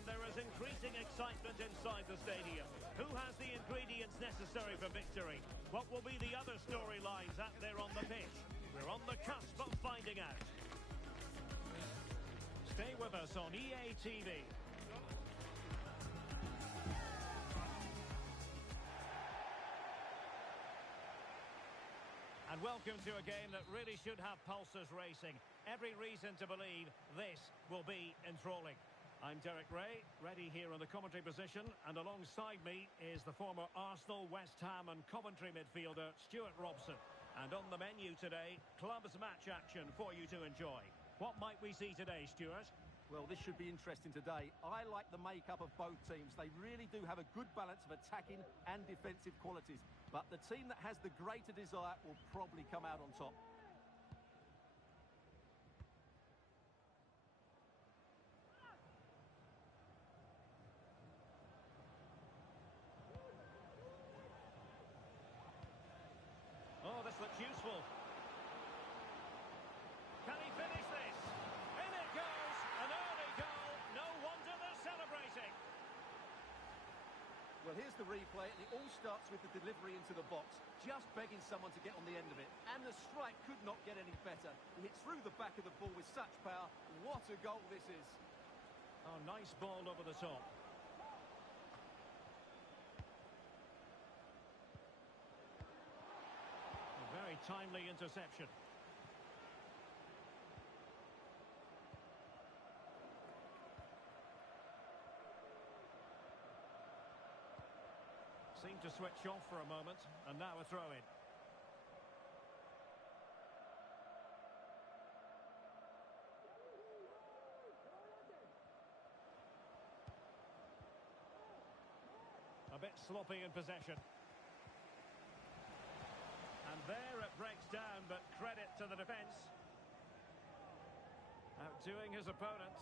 And there is increasing excitement inside the stadium. Who has the ingredients necessary for victory? What will be the other storylines out there on the pitch? We're on the cusp of finding out. Stay with us on EA TV. And welcome to a game that really should have pulses racing. Every reason to believe this will be enthralling. I'm Derek Ray, ready here on the commentary position, and alongside me is the former Arsenal, West Ham and Coventry midfielder Stuart Robson. And on the menu today, clubs match action for you to enjoy. What might we see today, Stuart? Well, this should be interesting today. I like the makeup of both teams. They really do have a good balance of attacking and defensive qualities. But the team that has the greater desire will probably come out on top. Oh, this looks useful. Can he finish this? In it goes! An early goal. No wonder they're celebrating. Well, here's the replay. It all starts with the delivery into the box. Just begging someone to get on the end of it. And the strike could not get any better. He hits through the back of the ball with such power. What a goal this is. Oh, nice ball over the top. A very timely interception. Seemed to switch off for a moment, and now a throw-in. A bit sloppy in possession. And there it breaks down, but credit to the defence. Outdoing his opponent.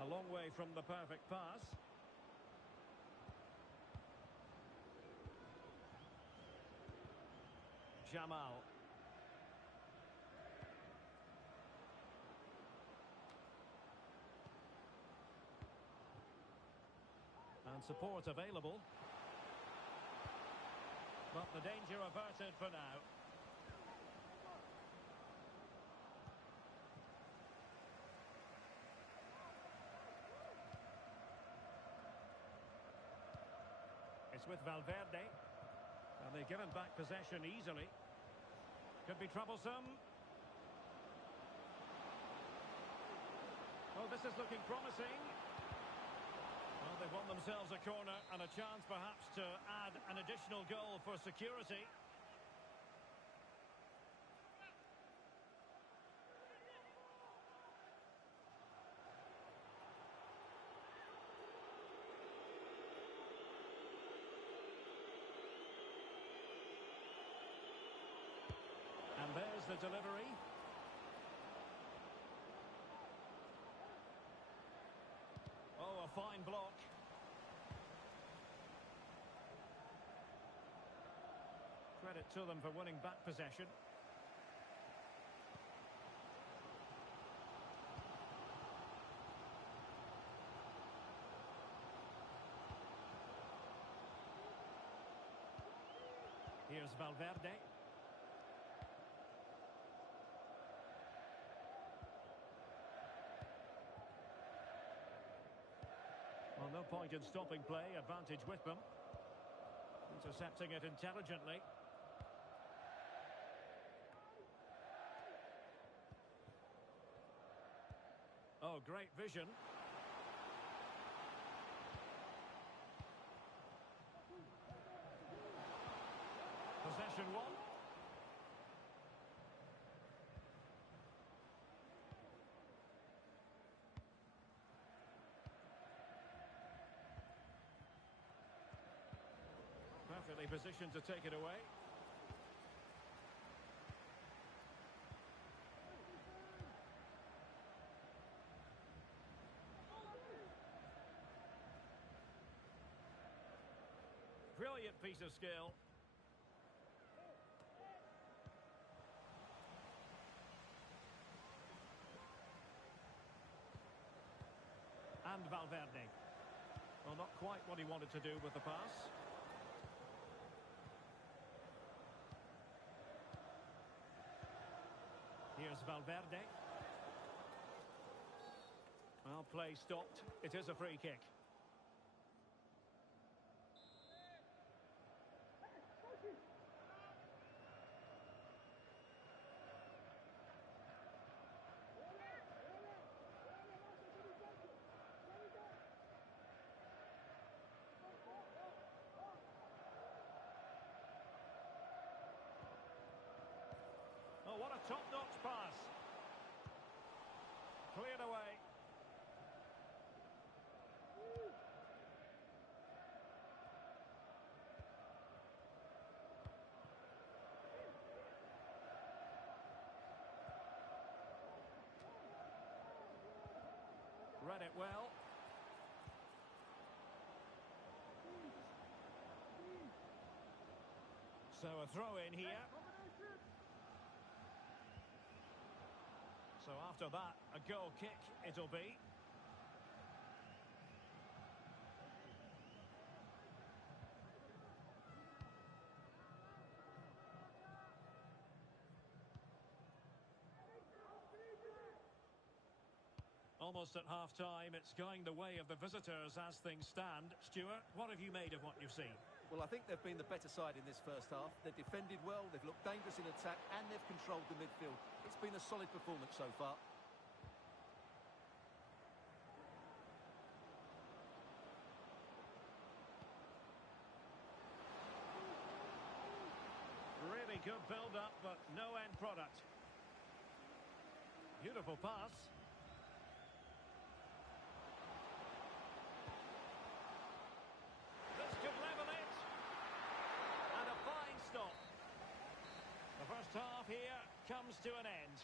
A long way from the perfect pass. Jamal. And support available. But the danger averted for now. It's with Valverde. And they've given back possession easily. Could be troublesome. Oh, this is looking promising. Well, they've won themselves a corner and a chance perhaps to add an additional goal for security. And there's the delivery. Oh, a fine block. Credit to them for winning back possession. Here's Valverde. Well, no point in stopping play. Advantage with them. Intercepting it intelligently. Oh, great vision. possession one. Perfectly positioned to take it away. Brilliant piece of skill. And Valverde. Well, not quite what he wanted to do with the pass. Here's Valverde. Well, play stopped. It is a free kick. Oh, what a top-notch pass. Cleared away. Read it well. So a throw in here. So after that, a goal kick it'll be. Almost at half-time, it's going the way of the visitors as things stand. Stuart, what have you made of what you've seen? Well, I think they've been the better side in this first half. They've defended well, they've looked dangerous in attack, and they've controlled the midfield. It's been a solid performance so far. Really good build-up, but no end product. Beautiful pass. This could level it. And a fine stop. The first half here comes to an end.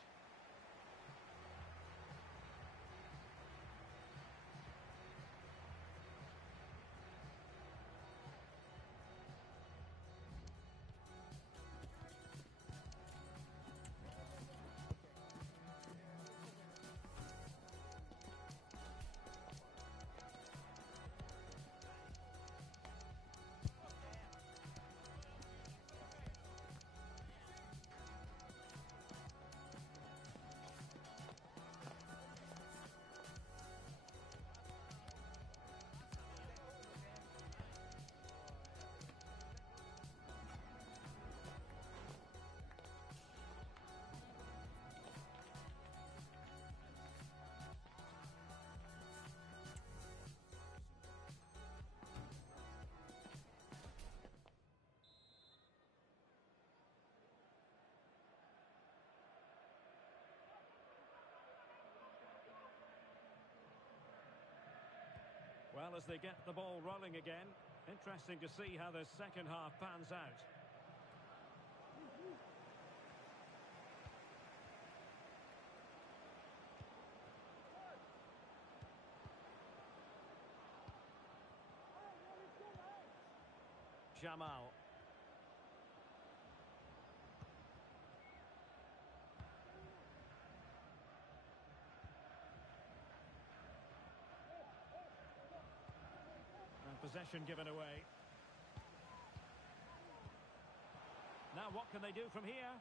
Well, as they get the ball rolling again, interesting to see how the second half pans out. Jamal. Possession given away. Now what can they do from here?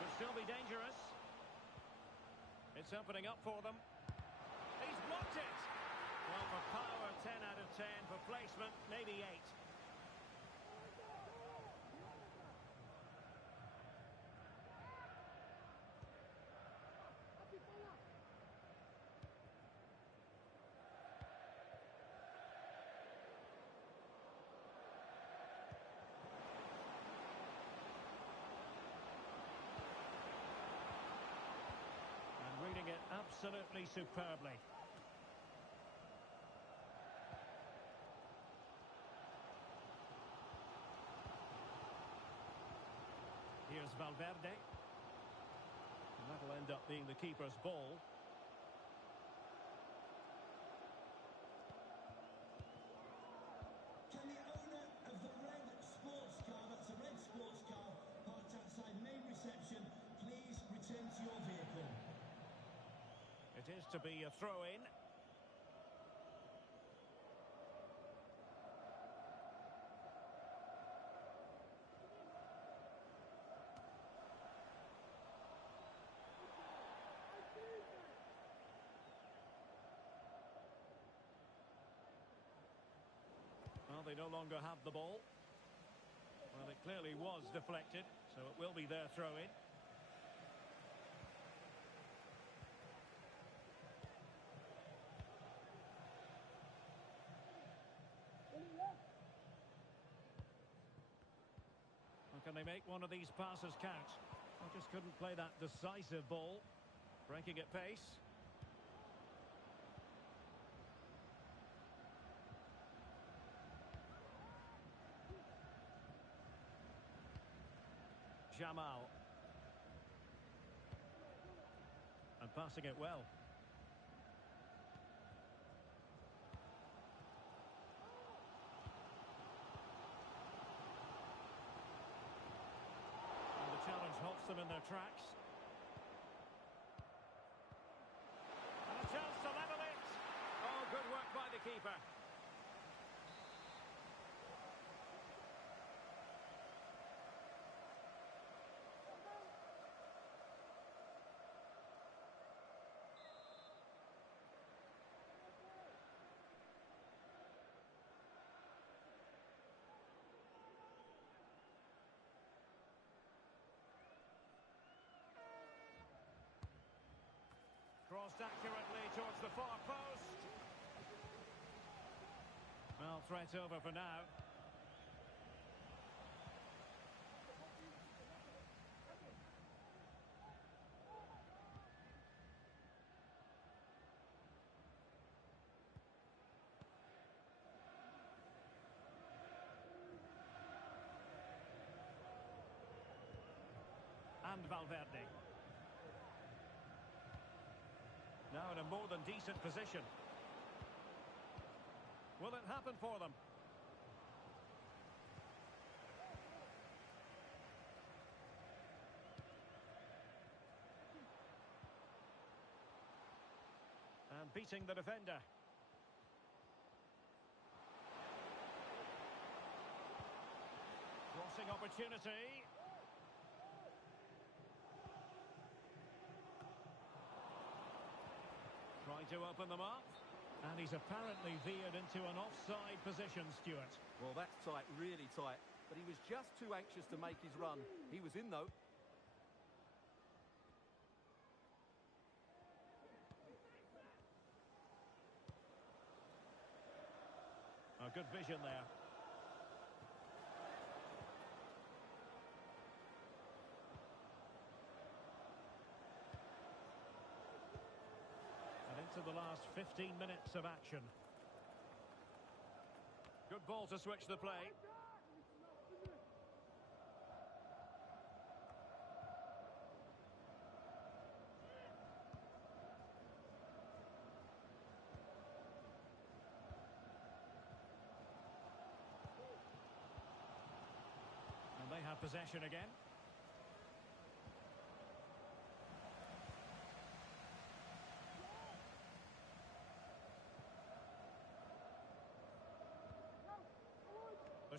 Could still be dangerous. It's opening up for them. He's blocked it. Well, for power, 10 out of 10. For placement, maybe 8. absolutely superbly. Here's Valverde. And that'll end up being the keeper's ball. Can the owner of the red sports car, that's a red sports car, parked outside main reception, please return to your vehicle? It is to be a throw-in. Well, they no longer have the ball. Well, it clearly was deflected, so it will be their throw-in. Well, can they make one of these passes count? I just couldn't play that decisive ball. Breaking at pace. Jamal. And passing it well. And the challenge halts them in their tracks. And a chance to level it. Oh, good work by the keeper. Crossed accurately towards the far post. Well, threat over for now. And Valverde. Now in a more than decent position. Will it happen for them? And beating the defender. Crossing opportunity. Trying to open them up. And he's apparently veered into an offside position, Stuart. Well, that's tight, really tight. But he was just too anxious to make his run. He was in, though. A good vision there. To the last 15 minutes of action. Good ball to switch the play. And they have possession again.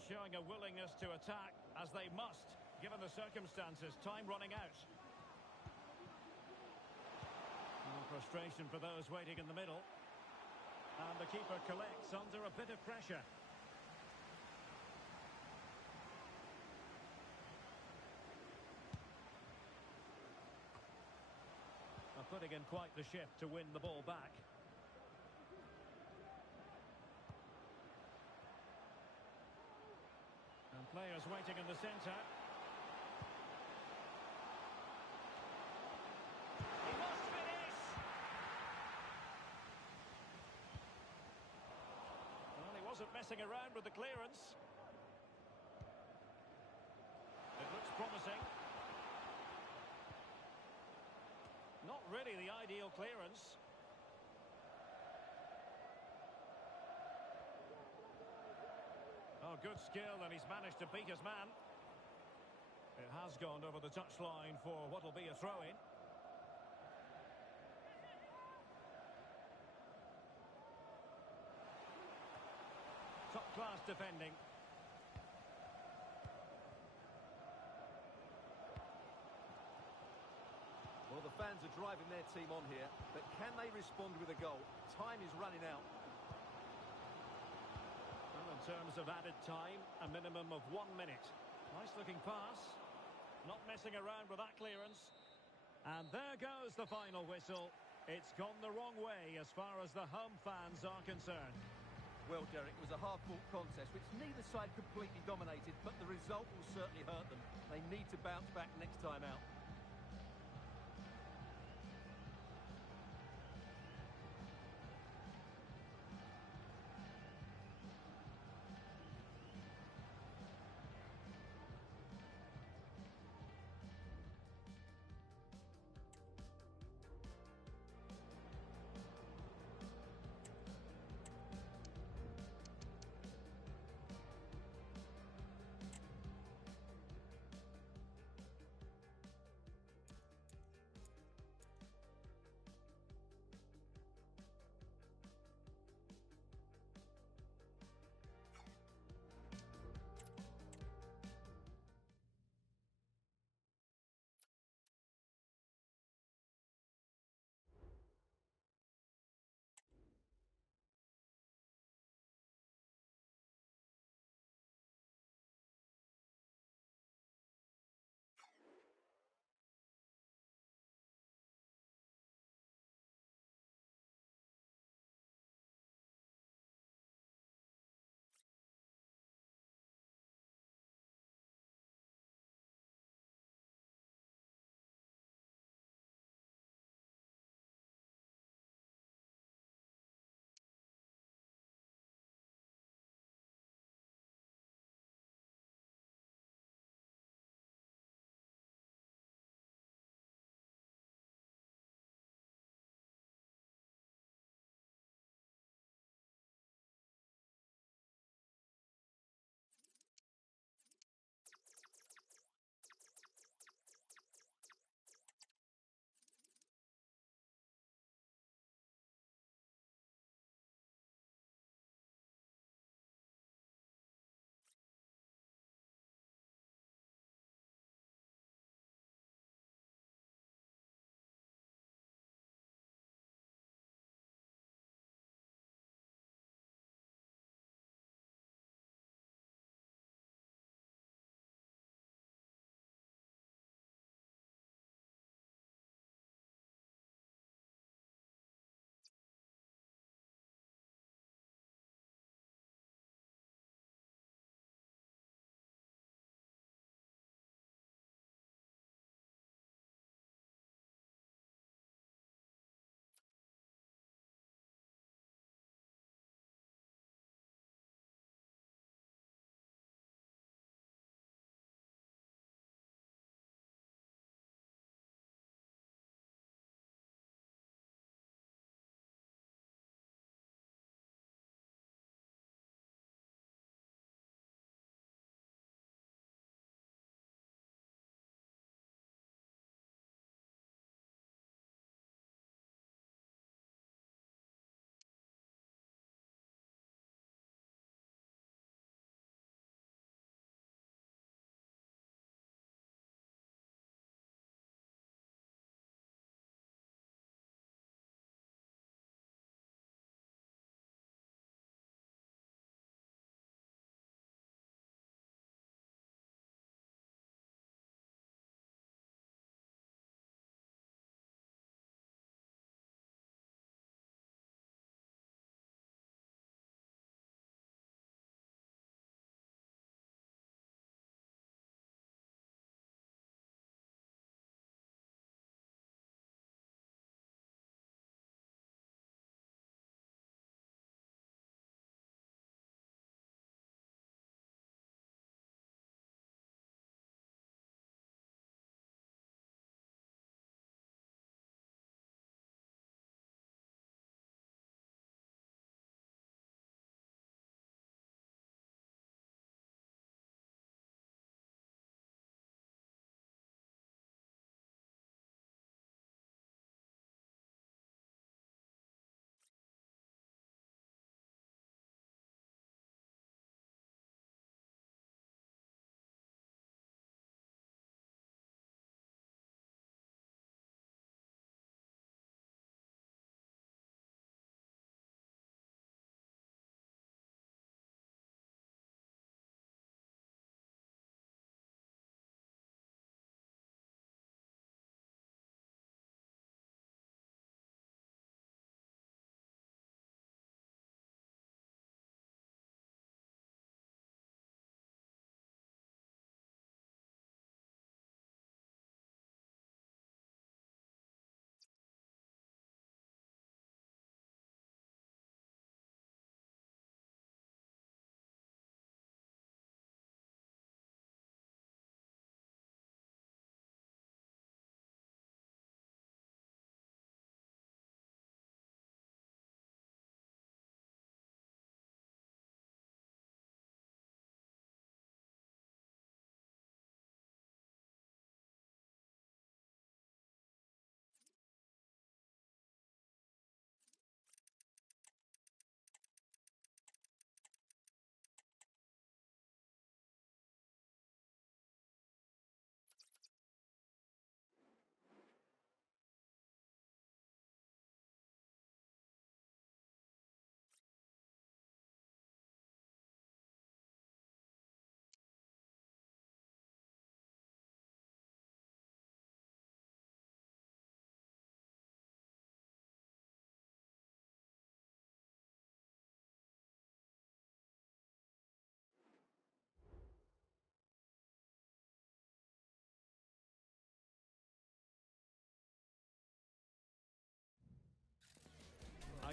Showing a willingness to attack, as they must, given the circumstances. Time running out. Frustration for those waiting in the middle. And the keeper collects under a bit of pressure. Putting in quite the shift to win the ball back. And players waiting in the centre. He must finish! wasn't messing around with the clearance. It looks promising. Not really the ideal clearance. Oh, good skill, and he's managed to beat his man. It has gone over the touchline for what will be a throw-in. Top-class defending. Well, the fans are driving their team on here, but can they respond with a goal? Time is running out. Well, in terms of added time, a minimum of 1 minute. Nice-looking pass. Not messing around with that clearance. And there goes the final whistle. It's gone the wrong way as far as the home fans are concerned. Well, Derek, it was a hard-fought contest, which neither side completely dominated, but the result will certainly hurt them. They need to bounce back next time out.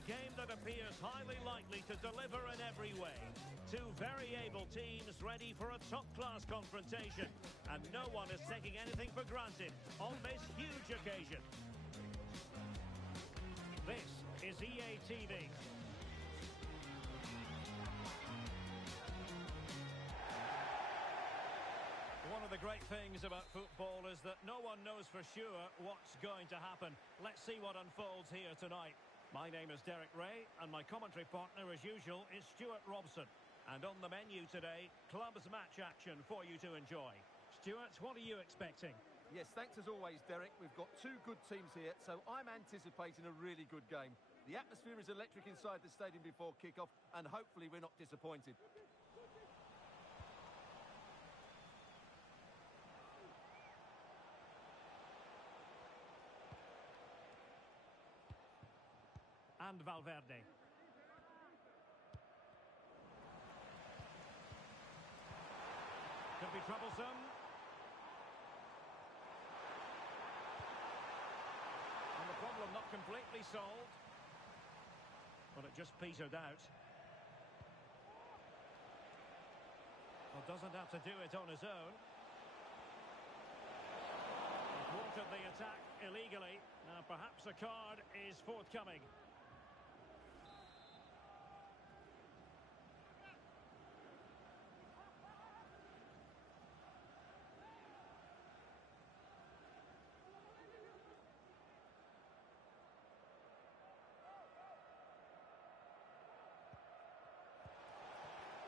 game that appears highly likely to deliver in every way. Two very able teams ready for a top-class confrontation. And no one is taking anything for granted on this huge occasion. This is EA TV. One of the great things about football is that no one knows for sure what's going to happen. Let's see what unfolds here tonight. My name is Derek Ray, and my commentary partner, as usual, is Stuart Robson. And on the menu today, clubs match action for you to enjoy. Stuart, what are you expecting? Yes, thanks as always, Derek. We've got two good teams here, so I'm anticipating a really good game. The atmosphere is electric inside the stadium before kick-off, and hopefully we're not disappointed. And Valverde. Could be troublesome. And the problem not completely solved. But it just petered out. Well, doesn't have to do it on his own. Thwarted the attack illegally. Now perhaps a card is forthcoming.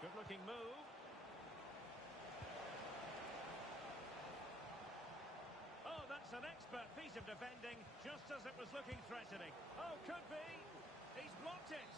Good-looking move. Oh, that's an expert piece of defending, just as it was looking threatening. Oh, could be. He's blocked it.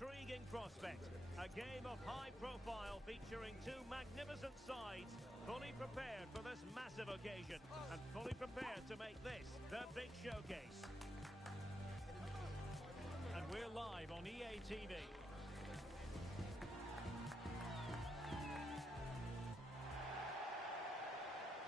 intriguing prospect. A game of high profile featuring two magnificent sides, fully prepared for this massive occasion and fully prepared to make this their big showcase. And we're live on EA TV.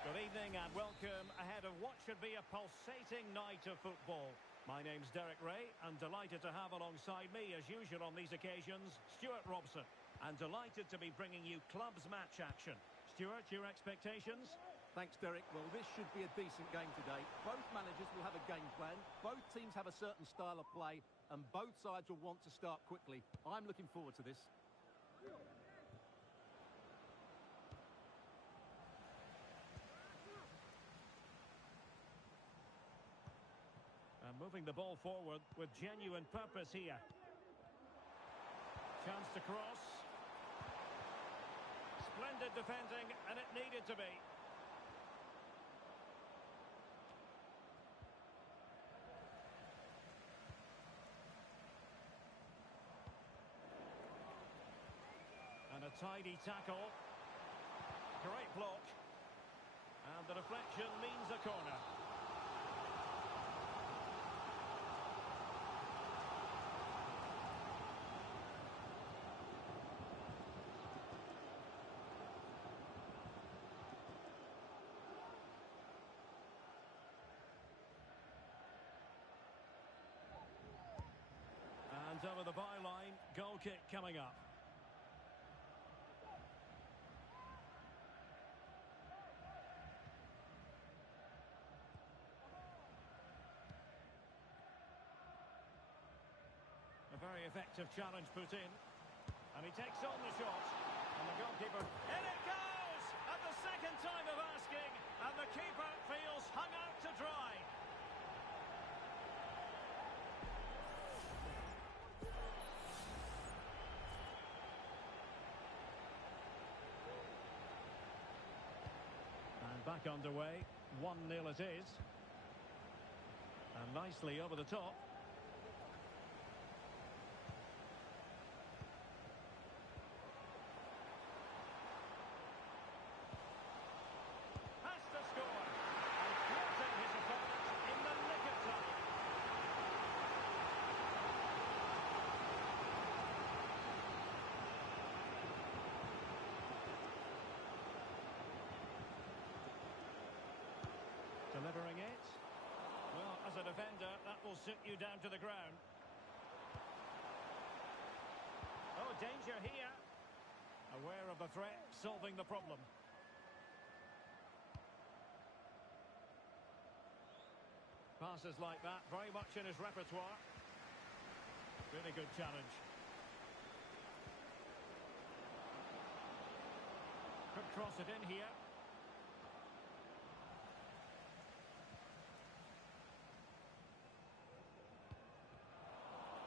Good evening and welcome ahead of what should be a pulsating night of football. My name's Derek Ray and delighted to have alongside me, as usual on these occasions, Stuart Robson. And delighted to be bringing you clubs match action. Stuart, your expectations? Thanks, Derek. Well, this should be a decent game today. Both managers will have a game plan. Both teams have a certain style of play and both sides will want to start quickly. I'm looking forward to this. Moving the ball forward with genuine purpose here. Chance to cross. Splendid defending, and it needed to be. And a tidy tackle. Great block. And the deflection means a corner. And over the byline, goal kick coming up. A very effective challenge put in. And he takes on the shot. And the goalkeeper... In it goes! At the second time of asking. And the keeper feels hung out to dry. Back underway, 1-0 it is. And nicely over the top. Has to score. And thwarting his opponent in the nick of time. Delivering it. Well, as a defender, that will sit you down to the ground. Oh, danger here. Aware of the threat, solving the problem. Passes like that, very much in his repertoire. Really good challenge. Could cross it in here.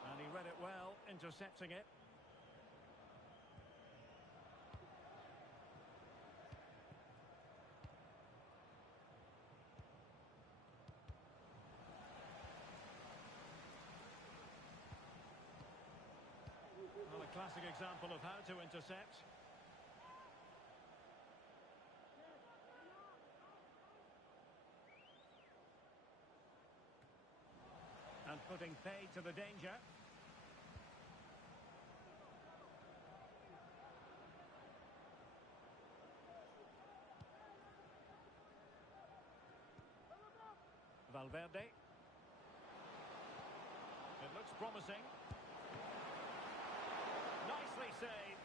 And he read it well, intercepting it. Well, a classic example of how to intercept. And putting pay to the danger. Valverde. It looks promising. Nicely saved.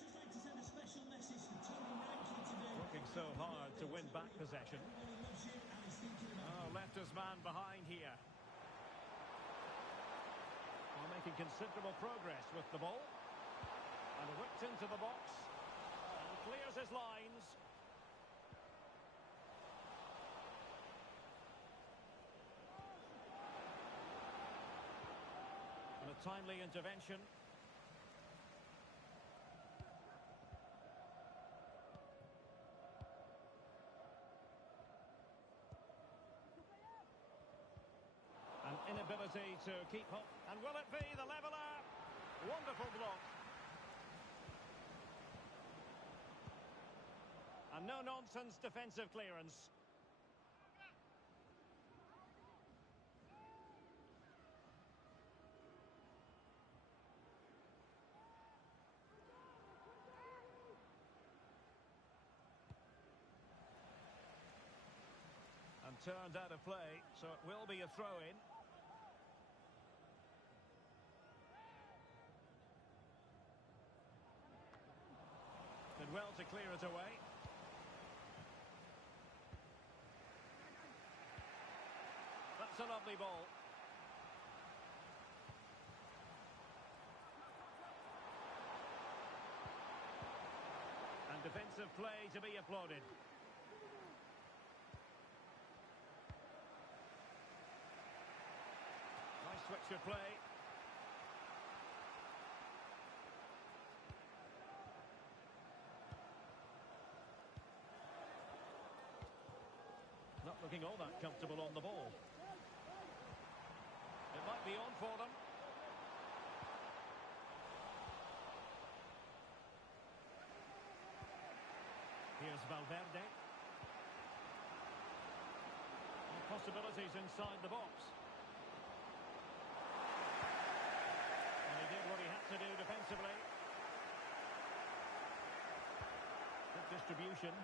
Just like to send a special message to Tony Rankin today. Working so hard to win back possession. Everybody loves you and is thinking about Oh, left his man behind here. Well, making considerable progress with the ball. And whipped into the box. And clears his lines. Timely intervention. An inability to keep up. And will it be the leveller? Wonderful block. And no-nonsense defensive clearance. And turned out of play, so it will be a throw-in. Did well to clear it away. That's a lovely ball. And defensive play to be applauded. Nice switch of play. Not looking all that comfortable on the ball. It might be on for them. Here's Valverde. Possibilities inside the box. And he did what he had to do defensively. Good distribution.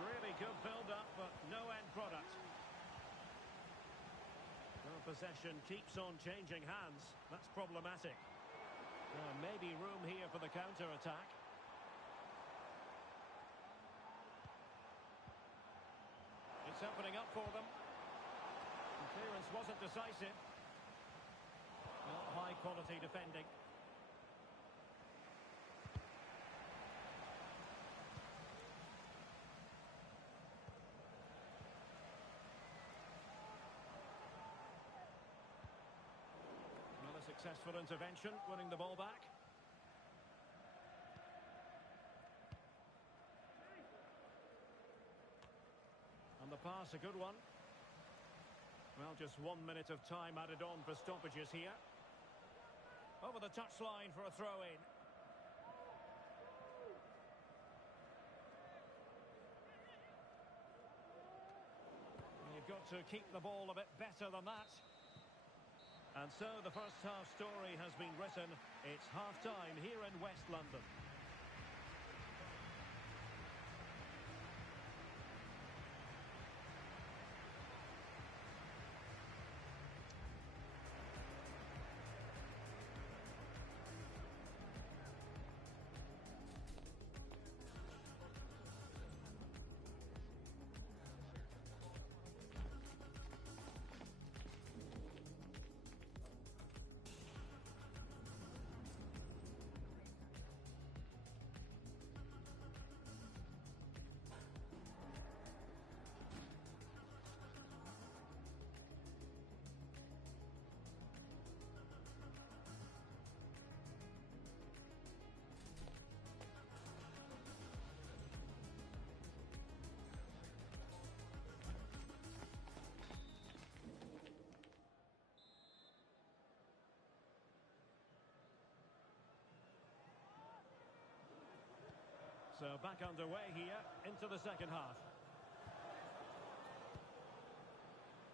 Really good build-up, but no end product. Well, possession keeps on changing hands. That's problematic. Maybe room here for the counter-attack. It's opening up for them. The clearance wasn't decisive. Well, high-quality defending. Successful intervention, winning the ball back. And the pass, a good one. Well, just 1 minute of time added on for stoppages here. Over the touchline for a throw-in. You've got to keep the ball a bit better than that. And so the first half story has been written. It's half-time here in West London. So back underway here into the second half.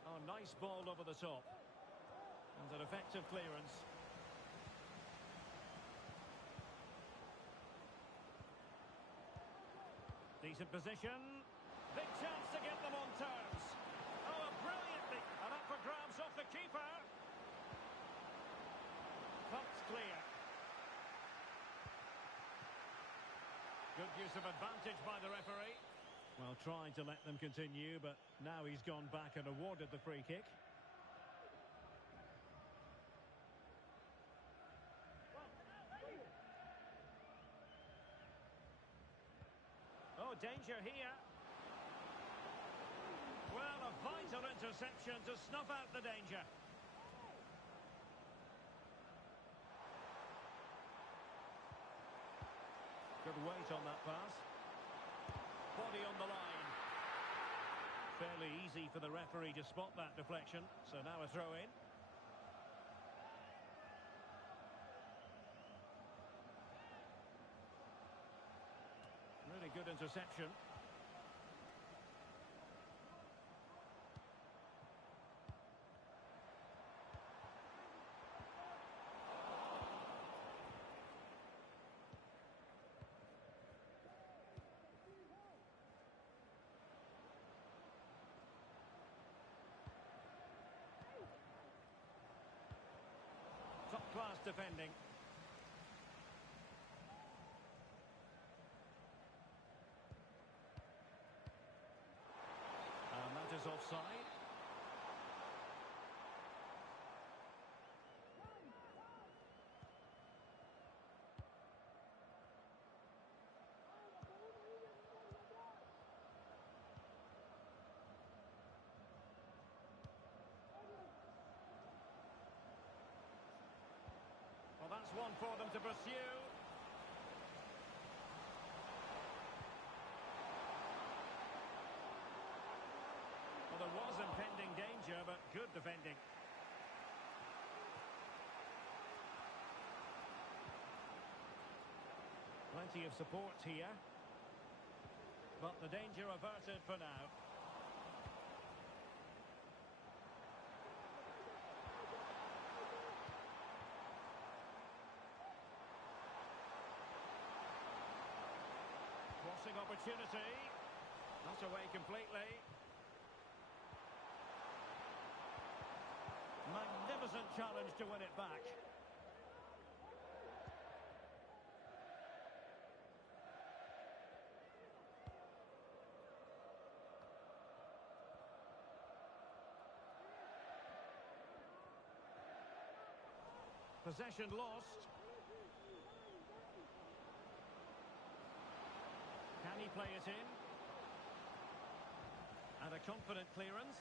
Oh, nice ball over the top. And an effective clearance. Decent position. Big chance to get them on terms. Oh, brilliantly. And up for grabs off the keeper. Pumped clear. Good use of advantage by the referee. Well, trying to let them continue, but now he's gone back and awarded the free kick. Oh, danger here. Well, a vital interception. interception to snuff out the danger. Good weight on that pass. Body on the line. Fairly easy for the referee to spot that deflection. So now a throw in. Really good interception. Top-class defending. And that is offside. Well, that's one for them to pursue. Well, there was impending danger, but good defending. Plenty of support here. But the danger averted for now. Crossing opportunity. Not away completely. Magnificent challenge to win it back. Possession lost. Can he play it in? And a confident clearance.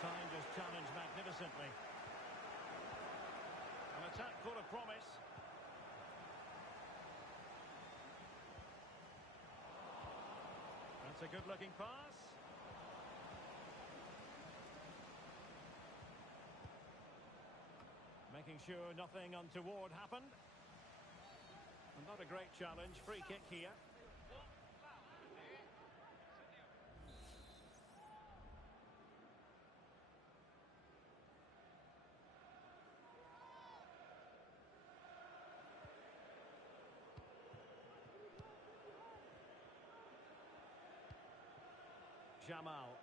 Timed his challenge magnificently. An attack full of promise. That's a good-looking pass. Making sure nothing untoward happened. And not a great challenge. Free kick here. Jamal.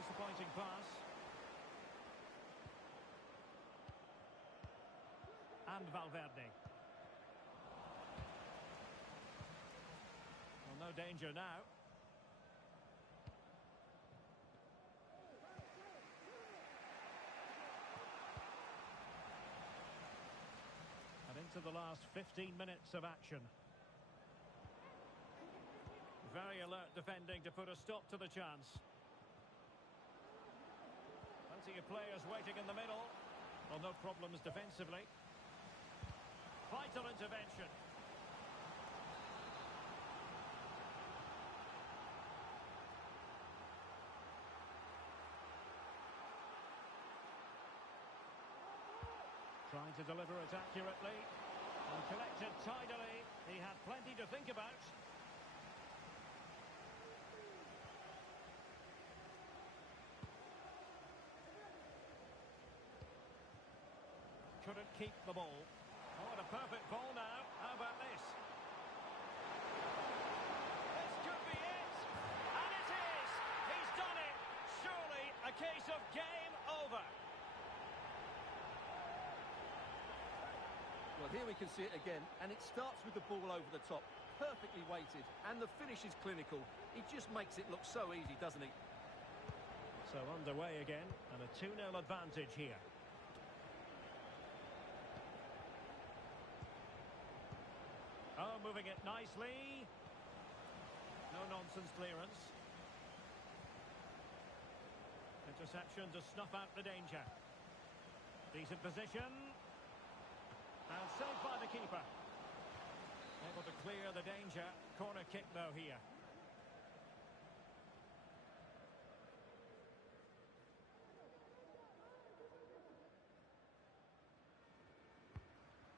Disappointing pass. And Valverde. Well, no danger now. And into the last 15 minutes of action. Very alert defending to put a stop to the chance. Plenty of players waiting in the middle. Well, no problems defensively. Vital intervention. Trying to deliver it accurately. And collected tidily. He had plenty to think about. Couldn't keep the ball. Oh, what a perfect ball now. How about this? This could be it. And it is. He's done it. Surely a case of game over. Well, here we can see it again, and it starts with the ball over the top. perfectly weighted, and the finish is clinical. He just makes it look so easy, doesn't he? So underway again, and a 2-0 advantage here. Oh, moving it nicely. No-nonsense clearance. Interception to snuff out the danger. Decent position. And saved by the keeper. Able to clear the danger. Corner kick, though, here.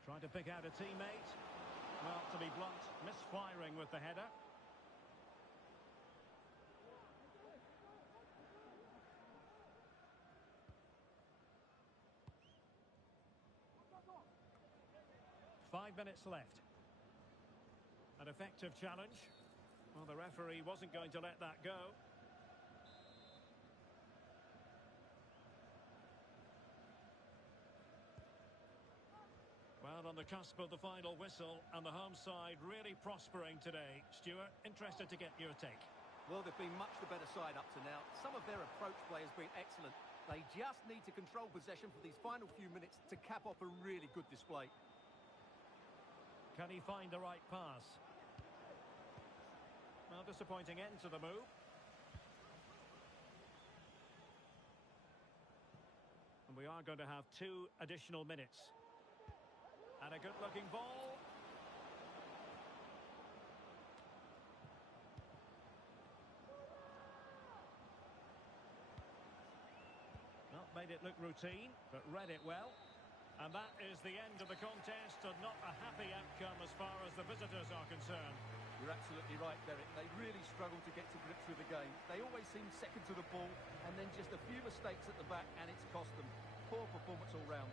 Trying to pick out a teammate. Well, to be blunt, misfiring with the header. Five minutes left. An effective challenge. Well, the referee wasn't going to let that go. Well, on the cusp of the final whistle, and the home side really prospering today. Stuart, interested to get your take. Well, they've been much the better side up to now. Some of their approach play has been excellent. They just need to control possession for these final few minutes to cap off a really good display. Can he find the right pass? Well, disappointing end to the move. And we are going to have 2 additional minutes. And a good-looking ball. Not made it look routine, but read it well. And that is the end of the contest, and not a happy outcome as far as the visitors are concerned. You're absolutely right, Derek. They really struggled to get to grips with the game. They always seem second to the ball, and then just a few mistakes at the back, and it's cost them. Poor performance all round.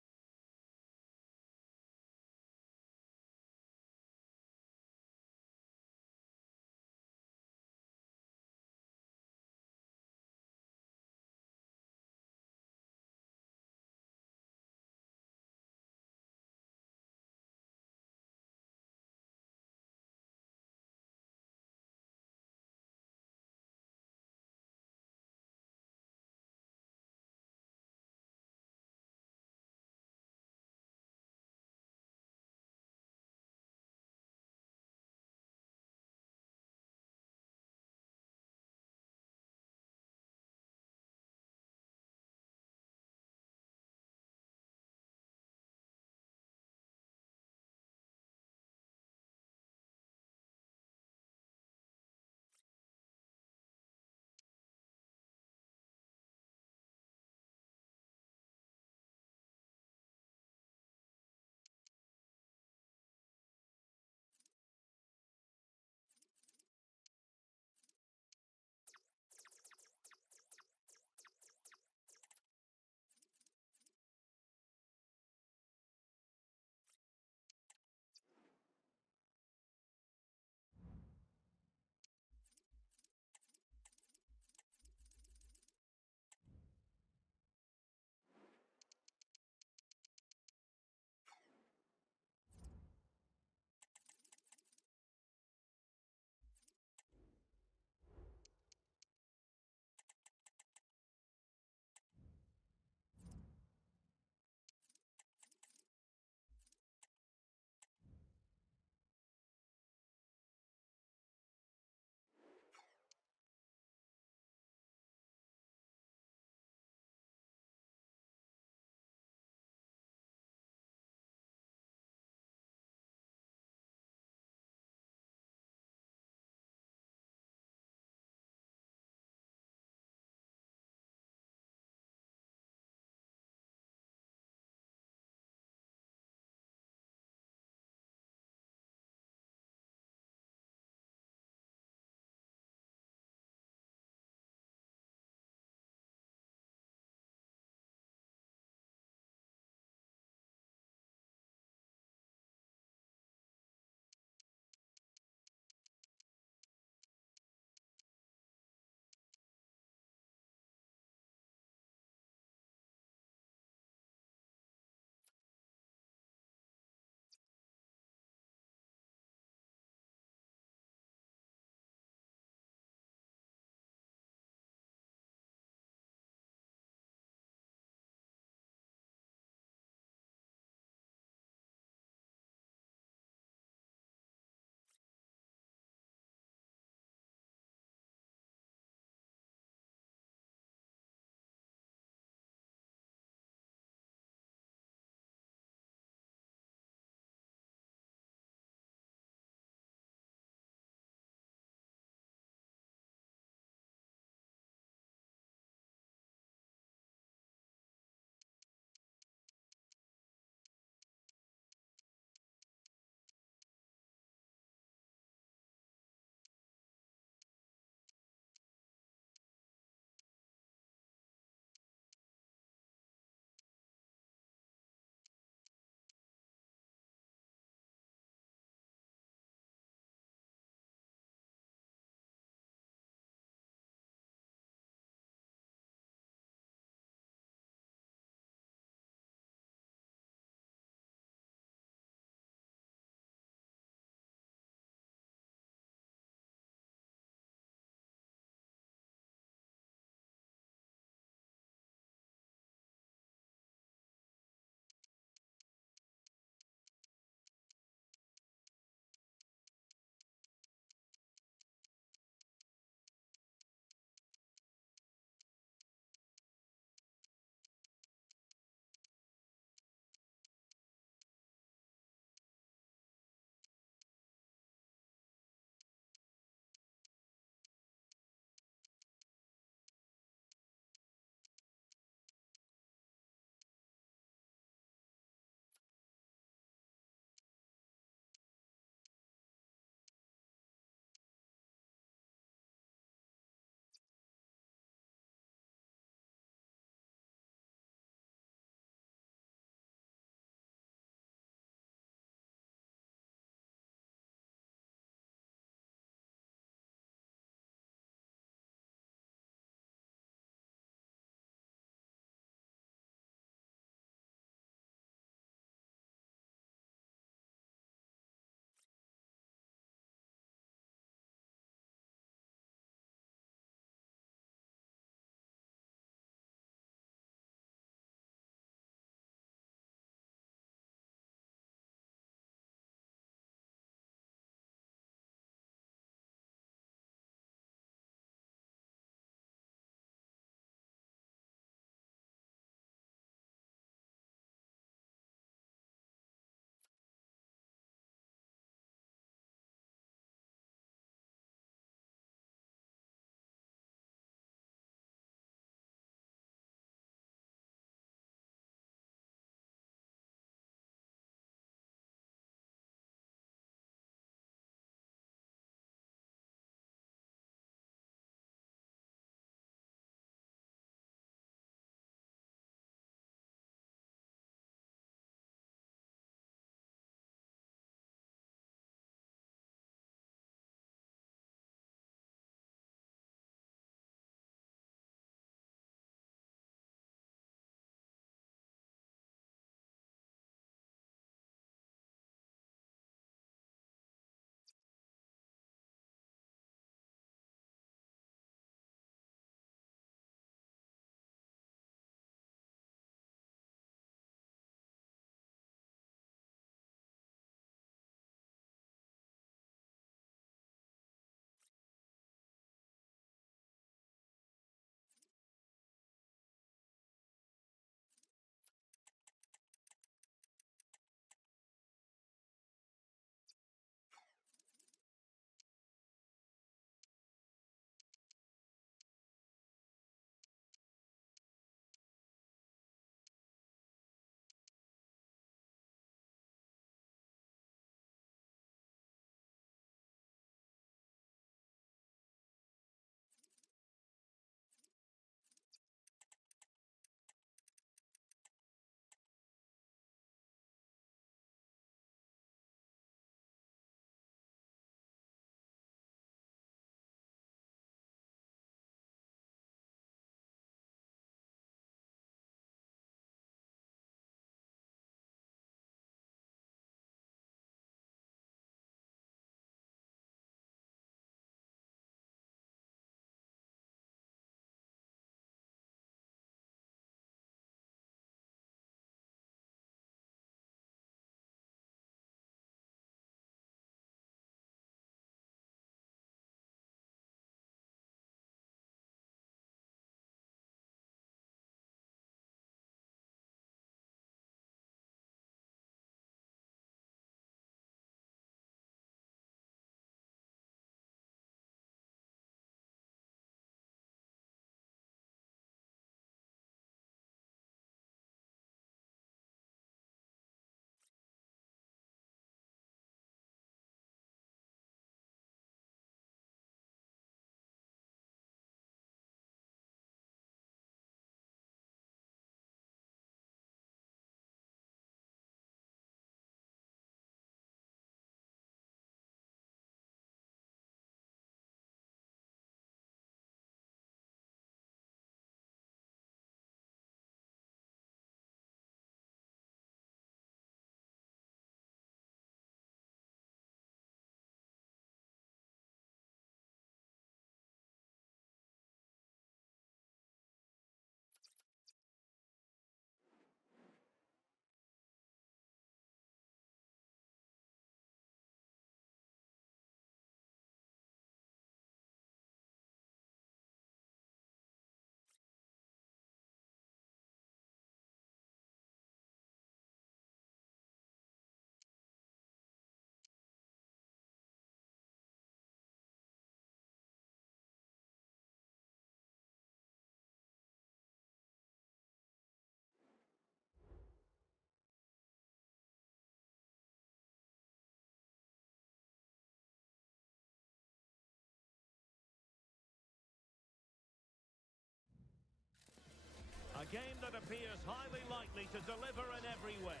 game that appears highly likely to deliver in every way.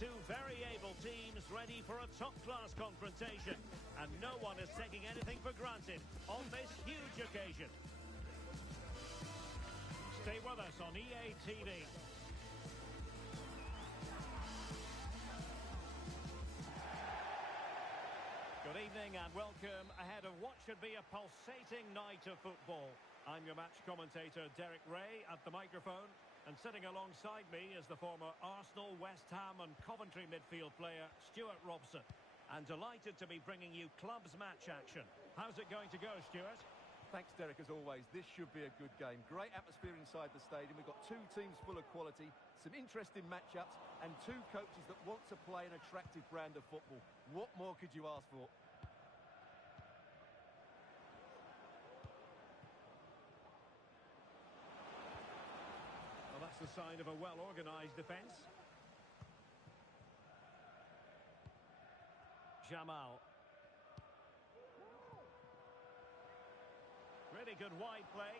Two very able teams ready for a top-class confrontation. And no one is taking anything for granted on this huge occasion. Stay with us on EA TV. Good evening and welcome ahead of what should be a pulsating night of football. I'm your match commentator Derek Ray at the microphone, and sitting alongside me is the former Arsenal, West Ham and Coventry midfield player Stuart Robson. And delighted to be bringing you clubs match action. How's it going to go, Stuart? Thanks, Derek, as always. This should be a good game. Great atmosphere inside the stadium. We've got two teams full of quality, some interesting matchups, and two coaches that want to play an attractive brand of football. What more could you ask for? Well, that's the sign of a well-organised defence. Jamal. Really good wide play.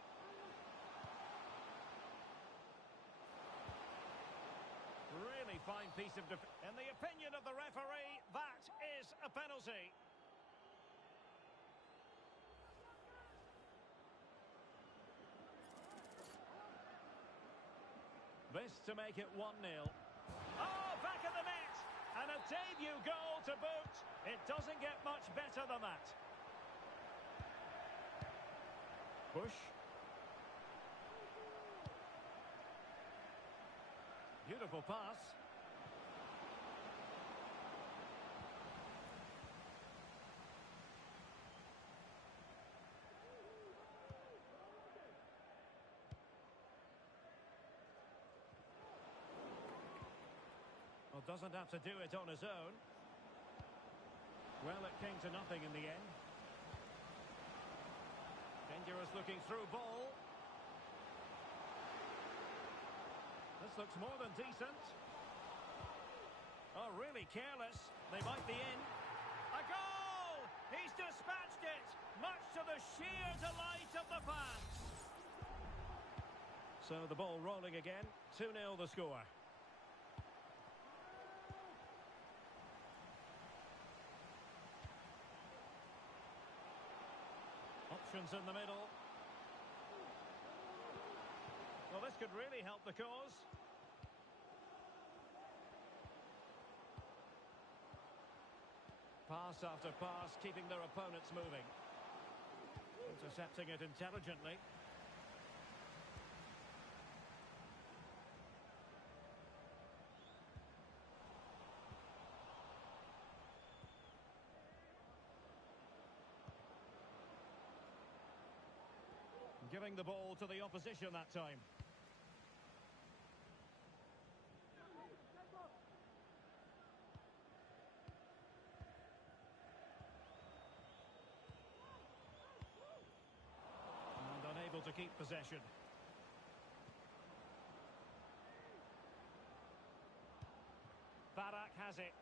Really fine piece of defence. In the opinion of the referee, that is a penalty. This to make it 1-0. Oh, back of the net! And a debut goal to boot. It doesn't get much better than that. Bush. Beautiful pass. Well, doesn't have to do it on his own. Well, it came to nothing in the end. Dangerous looking through ball. This looks more than decent. Oh, really careless. They might be in. A goal! He's dispatched it, much to the sheer delight of the fans. So the ball rolling again. 2-0 the score. Options in the middle. Well, this could really help the cause. Pass after pass, keeping their opponents moving. Intercepting it intelligently. Giving the ball to the opposition that time. And unable to keep possession. Barak has it.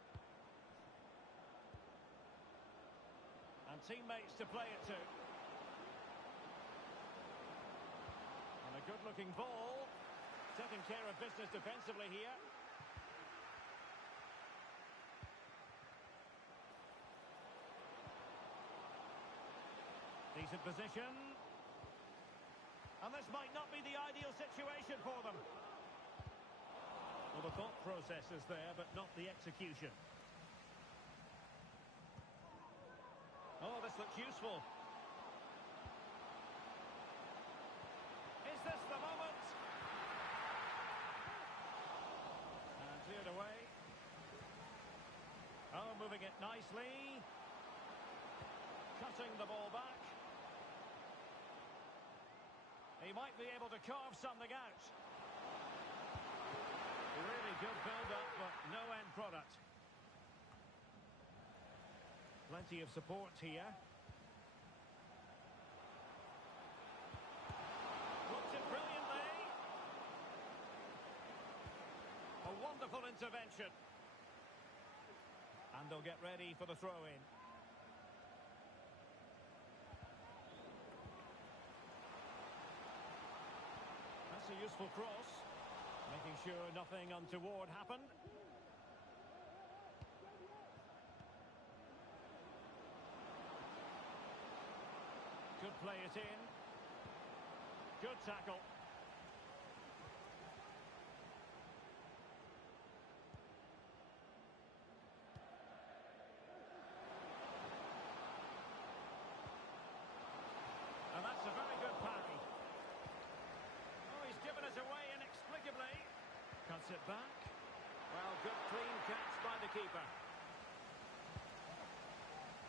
And teammates to play it to. A good-looking ball, taking care of business defensively here. Decent position. And this might not be the ideal situation for them. Well, the thought process is there, but not the execution. Oh, this looks useful. Is this the moment? And cleared away. Oh, moving it nicely. Cutting the ball back. He might be able to carve something out. Really good build-up, but no end product. Plenty of support here. Wonderful intervention. And they'll get ready for the throw-in. That's a useful cross. Making sure nothing untoward happened. Could play it in. Good tackle. And that's a very good parry. Oh, he's given it away inexplicably. Cuts it back. Well, good clean catch by the keeper.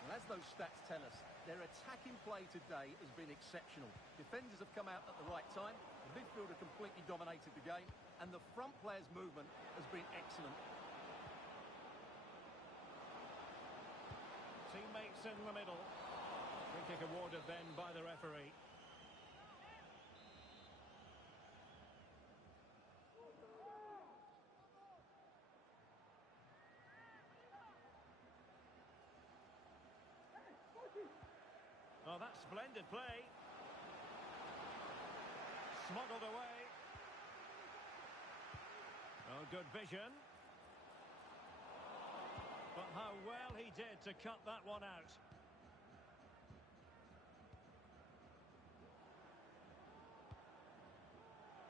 Well, as those stats tell us, their attacking play today has been exceptional. Defenders have come out at the right time, the midfielder completely dominated the game, and the front player's movement has been excellent. Teammates in the middle. Free kick awarded then by the referee. Oh, that's splendid play. Smuggled away. Oh, good vision. But how well he did to cut that one out.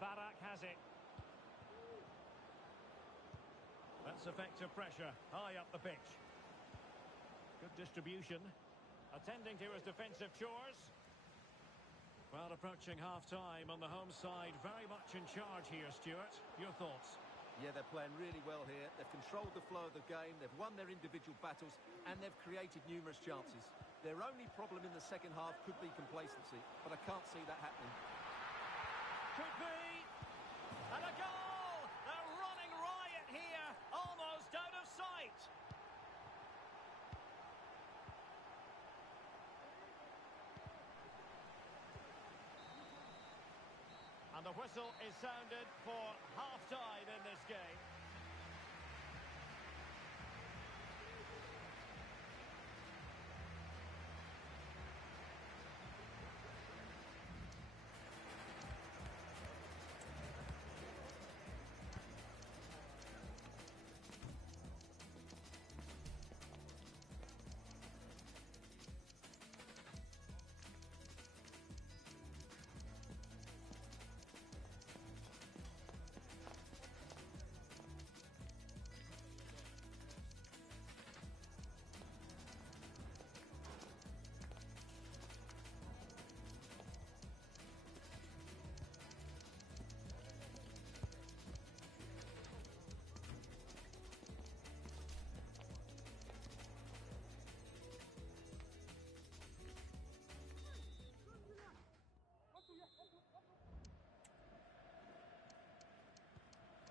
Barak has it. That's effective pressure. High up the pitch. Good distribution. Attending to his defensive chores. Well, approaching half-time on the home side. Very much in charge here, Stuart. Your thoughts? Yeah, they're playing really well here. They've controlled the flow of the game. They've won their individual battles, and they've created numerous chances. Their only problem in the second half could be complacency, but I can't see that happening. Could be. And a goal! They're running riot here. Almost out of sight. And the whistle is sounded for half-time in this game.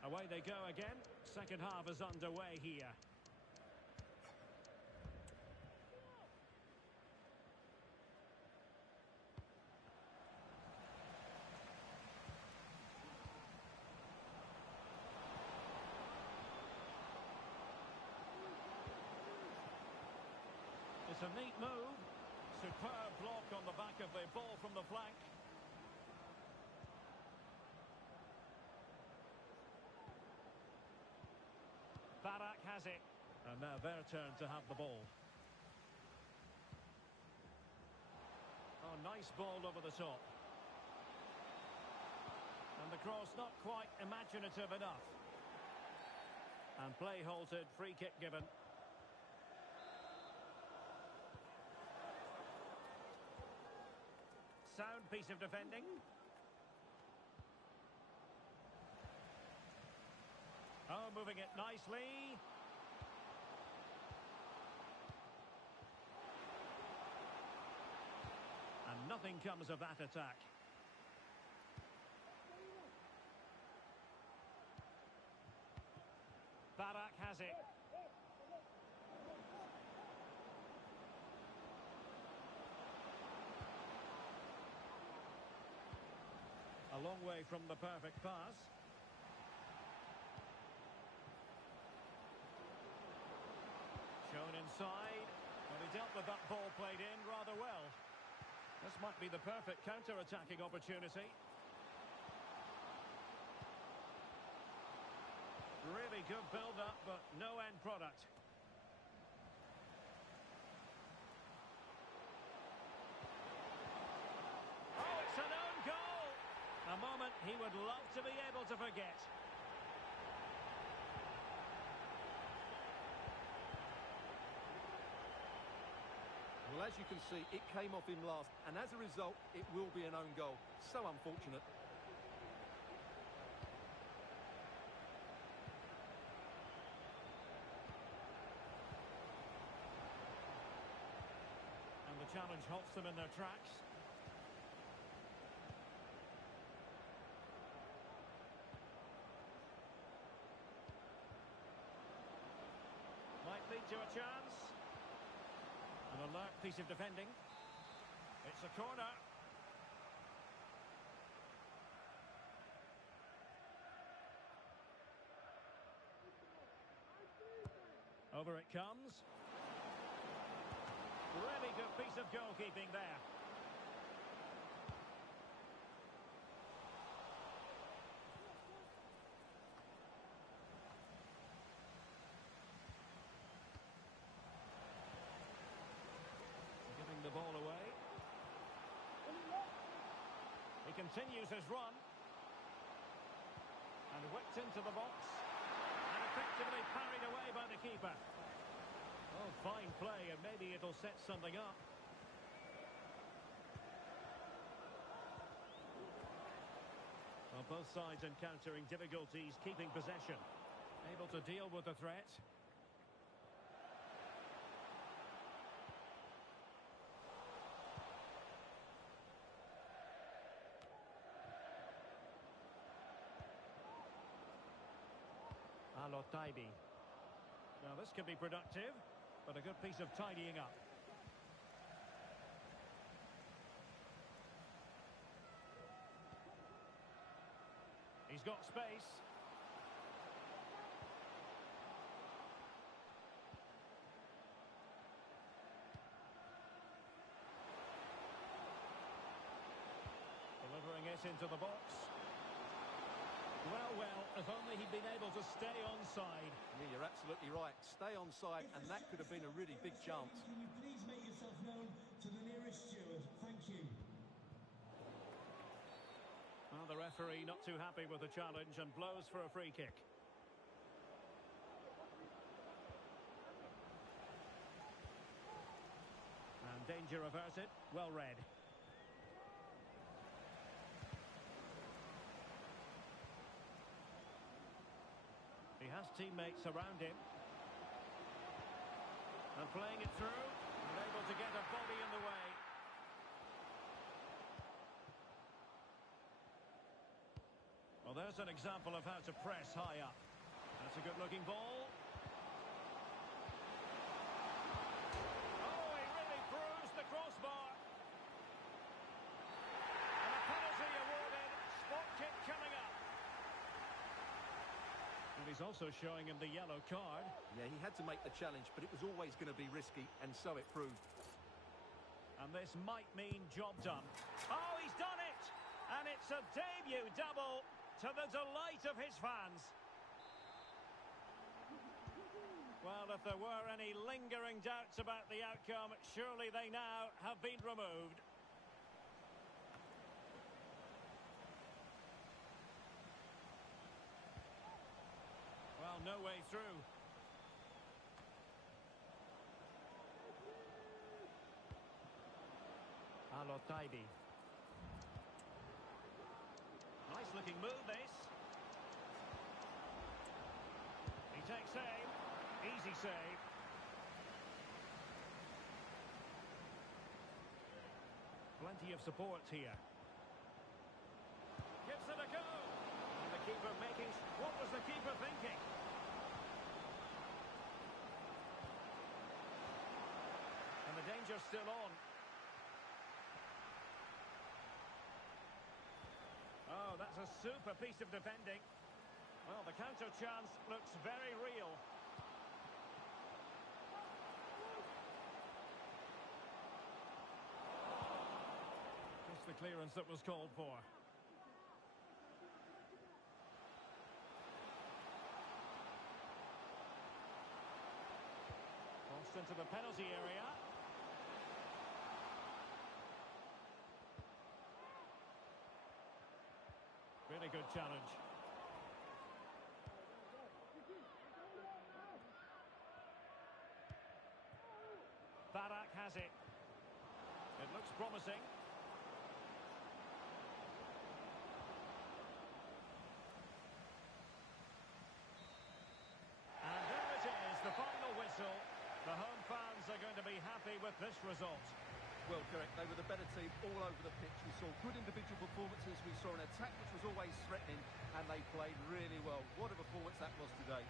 Away they go again. Second half is underway here. It's a neat move. Superb block on the back of the ball from the flank. Barak has it. And now their turn to have the ball. Oh, nice ball over the top. And the cross not quite imaginative enough. And play halted, free kick given. Sound piece of defending. Oh, moving it nicely. And nothing comes of that attack. Barak has it. A long way from the perfect pass. Shown inside. Well, he dealt with that ball played in rather well. This might be the perfect counter-attacking opportunity. Really good build-up, but no end product. Oh, it's an own goal! A moment he would love to be able to forget. Well, as you can see, it came off him last, and as a result, it will be an own goal. So unfortunate. And the challenge halts them in their tracks. Might lead to a chance. An alert piece of defending. It's a corner. Over it comes. Really good piece of goalkeeping there. Giving the ball away. He continues his run. And whipped into the box. And effectively parried away by the keeper. Oh, fine play, and maybe it'll set something up. Well, both sides encountering difficulties keeping possession. Able to deal with the threat. Alotaibi. Now this could be productive, but a good piece of tidying up. He's got space. Delivering it into the box. Well, if only he'd been able to stay onside. Yeah, you're absolutely right. Stay onside, and that could have been a really big chance. Can you please make yourself known to the nearest steward? Thank you. Well, the referee not too happy with the challenge and blows for a free kick. And danger averted. Well read. He has teammates around him. And playing it through. And able to get a body in the way. Well, there's an example of how to press high up. That's a good-looking ball. Oh, he really bruised the crossbar. And a penalty awarded. Spot kick coming up. And he's also showing him the yellow card. Yeah, he had to make the challenge, but it was always going to be risky, and so it proved. And this might mean job done. Oh, he's done it! And it's a debut double to the delight of his fans. Well, if there were any lingering doubts about the outcome, surely they now have been removed. Well, no way through. Alotaibi. Nice looking move, this. He takes aim. Easy save. Plenty of support here. Gives it a go. And the keeper making... What was the keeper thinking? And the danger's still on. Oh, that's a super piece of defending. Well, the counter chance looks very real. Just the clearance that was called for. into the penalty area. Really good challenge. Barak has it. It looks promising. And there it is, the final whistle. The home fans are going to be happy with this result. Well, correct. They were the better team all over the pitch. We saw good individual performances. We saw an attack which was always threatening, and they played really well. What a performance that was today.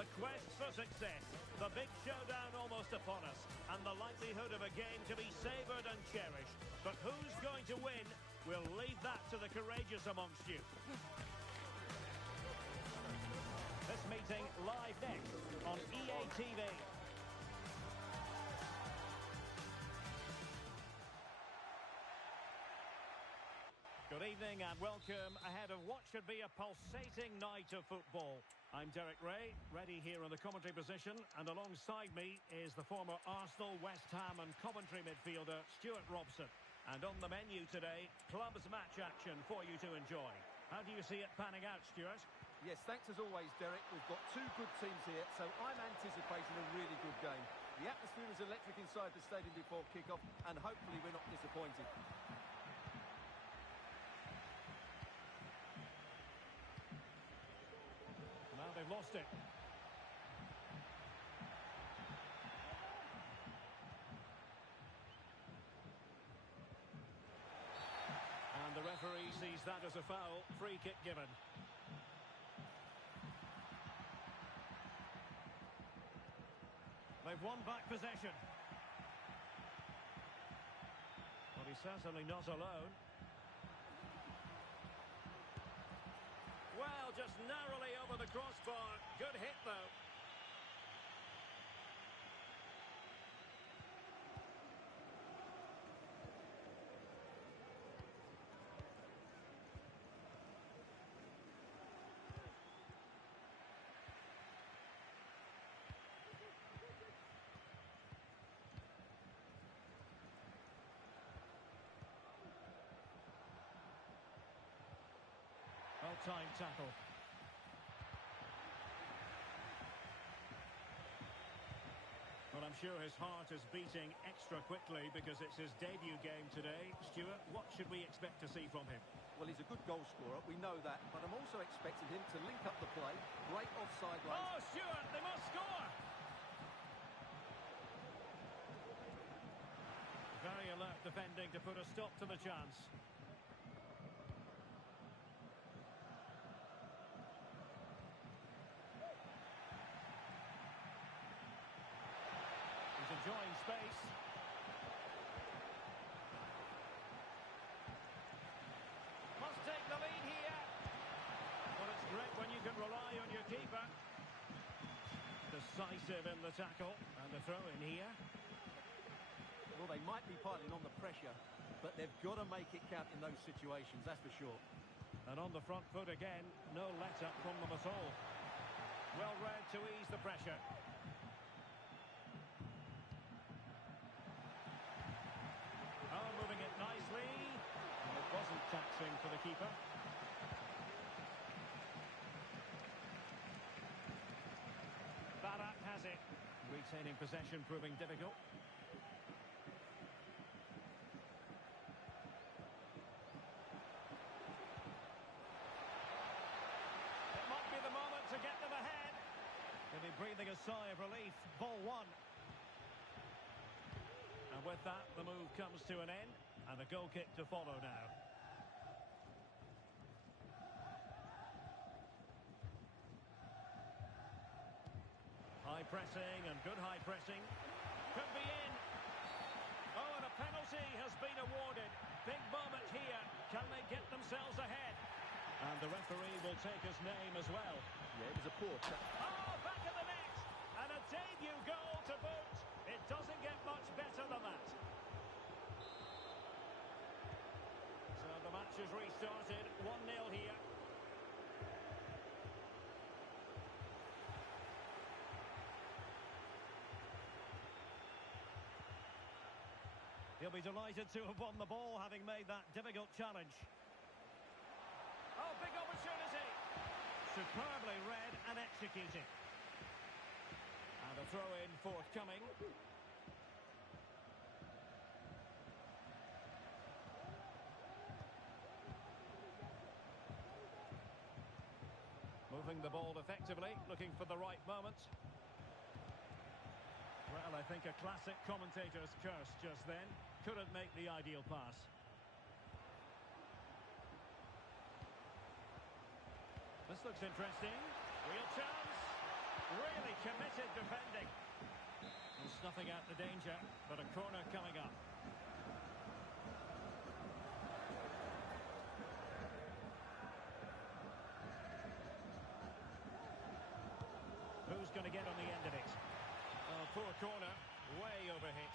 The quest for success, the big showdown almost upon us, and the likelihood of a game to be savoured and cherished. But who's going to win? We'll leave that to the courageous amongst you. This meeting live next on EA TV. Good evening and welcome ahead of what should be a pulsating night of football. I'm Derek Ray, ready here in the commentary position, and alongside me is the former Arsenal, West Ham and Coventry midfielder Stuart Robson. And on the menu today, clubs match action for you to enjoy. How do you see it panning out, Stuart? Yes, thanks as always, Derek. We've got two good teams here, so I'm anticipating a really good game. The atmosphere is electric inside the stadium before kick-off, and hopefully we're not disappointed. Now they've lost it. And the referee sees that as a foul. Free kick given. They've won back possession. But he's certainly not alone. Well, just narrowly over the crossbar. Good hit, though. Well-timed tackle. Well, I'm sure his heart is beating extra quickly because it's his debut game today. Stuart, what should we expect to see from him? Well, he's a good goal scorer, we know that, but I'm also expecting him to link up the play, break offside lines. Oh, Stuart, they must score! Very alert defending to put a stop to the chance. Enjoying space. Must take the lead here. Well, it's great when you can rely on your keeper. Decisive in the tackle. And the throw in here. Well, they might be piling on the pressure, but they've got to make it count in those situations, that's for sure. And on the front foot again, no let-up from them at all. Well read to ease the pressure. Moving it nicely. And it wasn't taxing for the keeper. Barak has it. Retaining possession proving difficult. It might be the moment to get them ahead. They'll be breathing a sigh of relief. Ball one. And with that, the move comes to an end, and a goal kick to follow now. High pressing and good high pressing. Could be in. Oh, and a penalty has been awarded. Big moment here. Can they get themselves ahead? And the referee will take his name as well. Yeah, it was a poor touch. Oh, back in the net! And a debut goal to boot. It doesn't get much better than that. So the match is restarted. 1-0 here. He'll be delighted to have won the ball, having made that difficult challenge. Oh, big opportunity. Superbly read and executed. And a throw-in forthcoming. Moving the ball effectively, looking for the right moment. Well, I think a classic commentator's curse just then. Couldn't make the ideal pass. This looks interesting. Real chance. Real snuffing out the danger, but a corner coming up. Who's going to get on the end of it? Oh, poor corner, way overhit.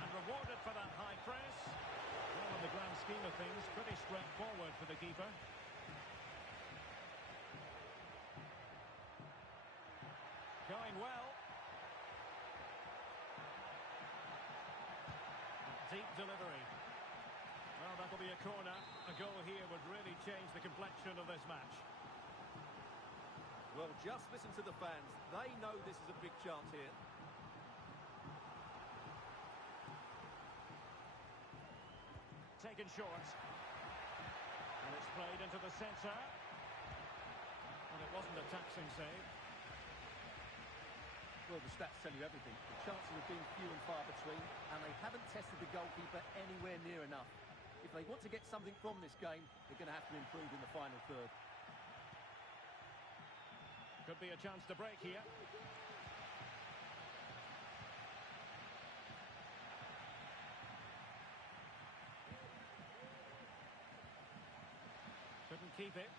And rewarded for that high press. Well, in the grand scheme of things, pretty straightforward for the keeper. Going well. Deep delivery. Well, that'll be a corner. A goal here would really change the complexion of this match. Well, just listen to the fans. They know this is a big chance here. Taken short. And it's played into the centre. And it wasn't a taxing save. Well, the stats tell you everything. The chances have been few and far between, and they haven't tested the goalkeeper anywhere near enough. If they want to get something from this game, they're going to have to improve in the final third. Could be a chance to break here. Couldn't keep it.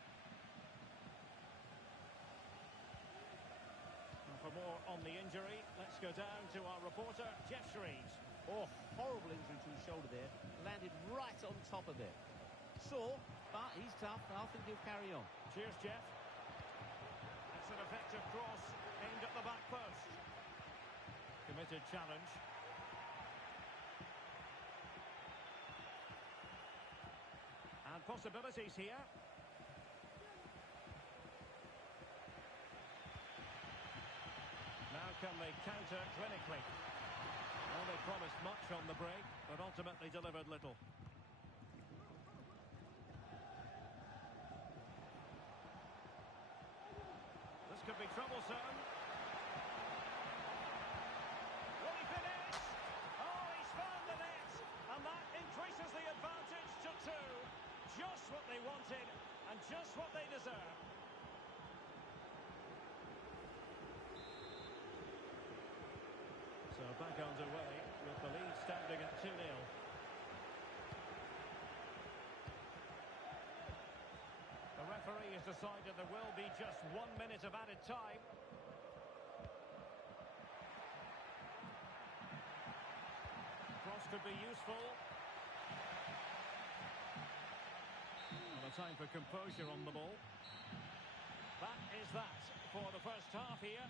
For more on the injury, let's go down to our reporter, Jeff Shreves. Oh, horrible injury to his shoulder there. Landed right on top of it. Sore, but he's tough. I think he'll carry on. Cheers, Jeff. That's an effective cross aimed at the back post. Committed challenge. And possibilities here. Now can they counter clinically? Well, they promised much on the break, but ultimately delivered little. This could be troublesome. Will he finish? Oh, he's found the net! And that increases the advantage to 2. Just what they wanted, and just what they deserve. So back underway with the lead standing at 2-0. The referee has decided there will be just 1 minute of added time. Cross could be useful. And a time for composure on the ball. That is that for the first half here.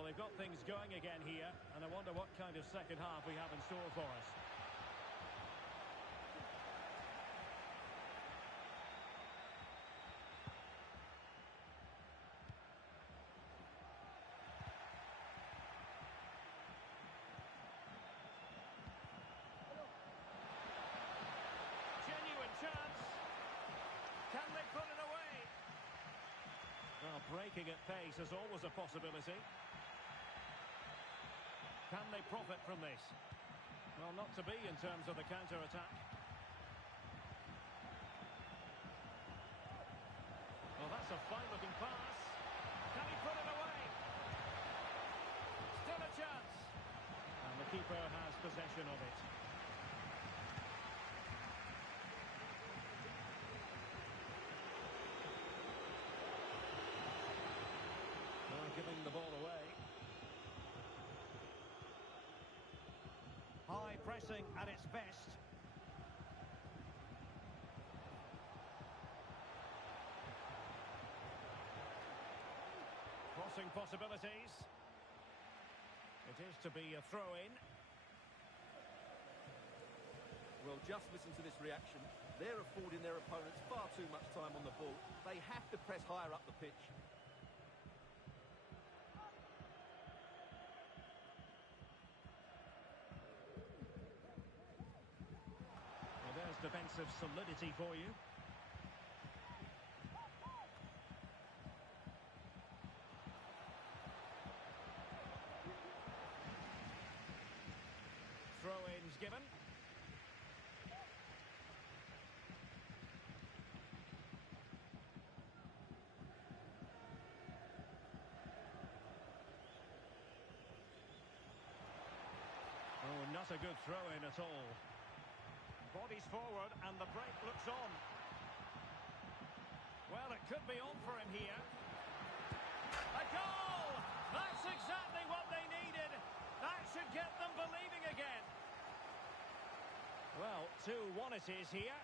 Well, they've got things going again here, and I wonder what kind of second half we have in store for us. Genuine chance. Can they put it away? Well, breaking at pace is always a possibility. Can they profit from this? Well, not to be in terms of the counter-attack. Well, that's a fine-looking pass. Can he put it away? possession of it. Giving the ball away. High pressing at its best. Crossing possibilities. It is to be a throw-in. Well, just listen to this reaction. They're affording their opponents far too much time on the ball. They have to press higher up the pitch. Defensive solidity for you. Throw-ins given. Oh, not a good throw-in at all. Bodies forward and the break looks on. Well, it could be on for him here. A goal! That's exactly what they needed. That should get them believing again. Well, 2-1 it is here.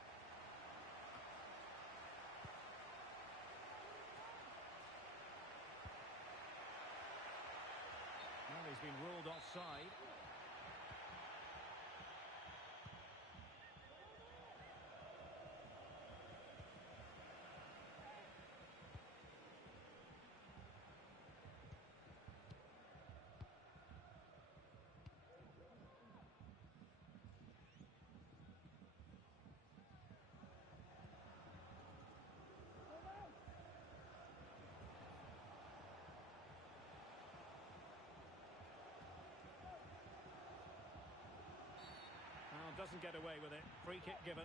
Well, he's been ruled offside. Doesn't get away with it. Free kick given.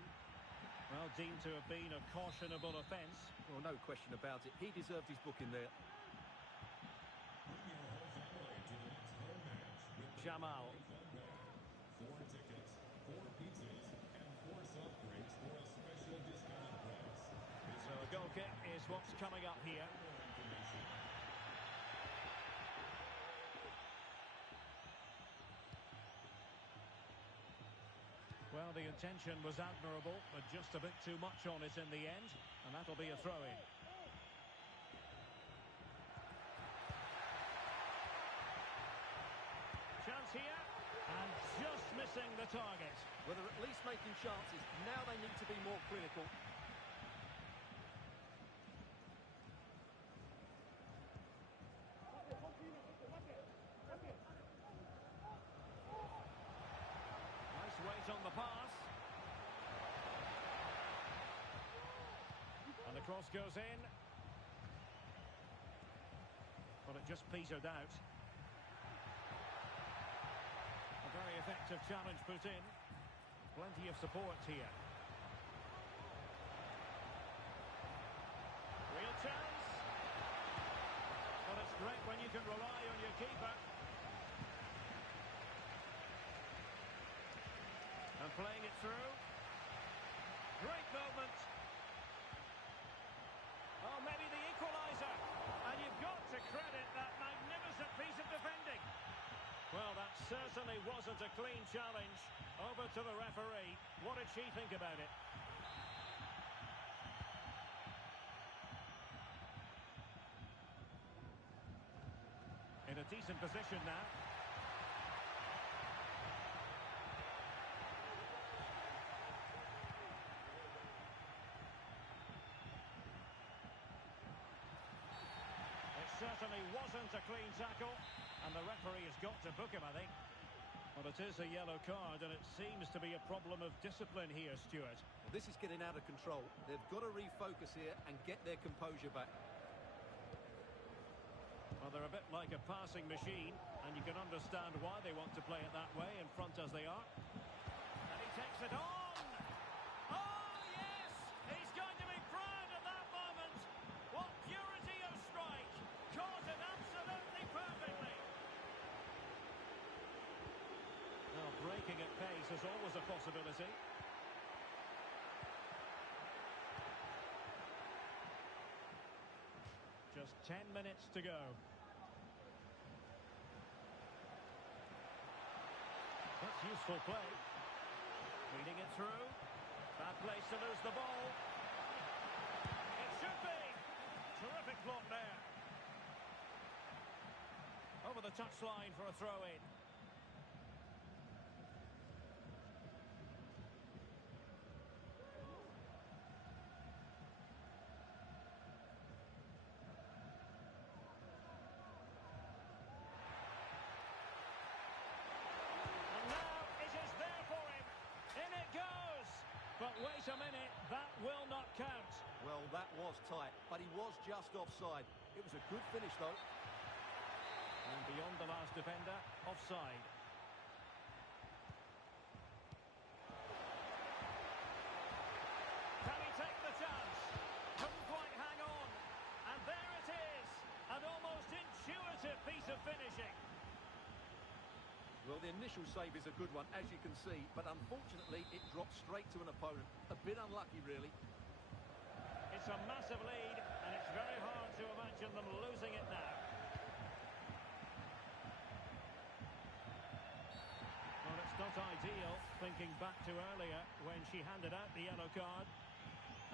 Well, deemed to have been a cautionable offence. Well, no question about it. He deserved his booking there. Jamal. 4 tickets, 4 pizzas, and 4 soft drinks for a special discounted price. So a goal kick is what's coming up here. Well, the intention was admirable, but just a bit too much on it in the end, and that'll be a throw-in. Chance here, and just missing the target. Well, they're at least making chances. Now they need to be more clinical. Weight on the pass. And the cross goes in. But it just petered out. A very effective challenge put in. Plenty of support here. Real chance. Well, it's great when you can rely on your keeper. And playing it through. Great moment. Oh, maybe the equaliser. And you've got to credit that magnificent piece of defending. Well, that certainly wasn't a clean challenge. Over to the referee. What did she think about it? In a decent position now. Certainly wasn't a clean tackle, and the referee has got to book him, I think. Well, it is a yellow card, and it seems to be a problem of discipline here, Stuart. Well, this is getting out of control. They've got to refocus here and get their composure back. Well, they're a bit like a passing machine, and you can understand why they want to play it that way, in front as they are. And he takes it on! Oh, yes! He's going to be proud of that moment! What purity of strike! Caught it absolutely perfectly! Now breaking is always a possibility. Just 10 minutes to go. That's useful play. Reading it through. Bad place to lose the ball. It should be. Terrific block there. Over the touchline for a throw-in. But wait a minute, that will not count. Well, that was tight, but he was just offside. It was a good finish, though. And beyond the last defender, offside. Can he take the chance? Couldn't quite hang on. And there it is, an almost intuitive piece of finishing. Well, the initial save is a good one, as you can see, but unfortunately it dropped straight to an opponent. A bit unlucky, really. It's a massive lead, and it's very hard to imagine them losing it now. Well, it's not ideal, thinking back to earlier when she handed out the yellow card.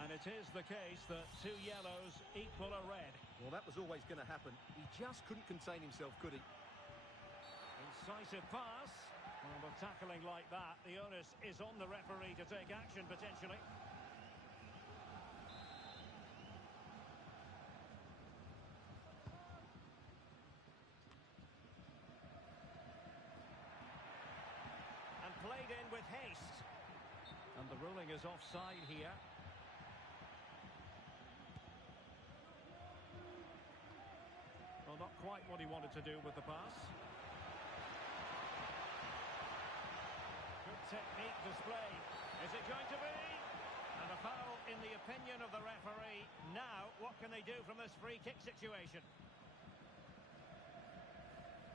And it is the case that 2 yellows equal a red. Well, that was always going to happen. He just couldn't contain himself, could he? Incisive pass. Well, but tackling like that, the onus is on the referee to take action, potentially. And played in with haste. And the ruling is offside here. Well, not quite what he wanted to do with the pass. Technique displayed. Is it going to be? And a foul in the opinion of the referee. Now, what can they do from this free kick situation?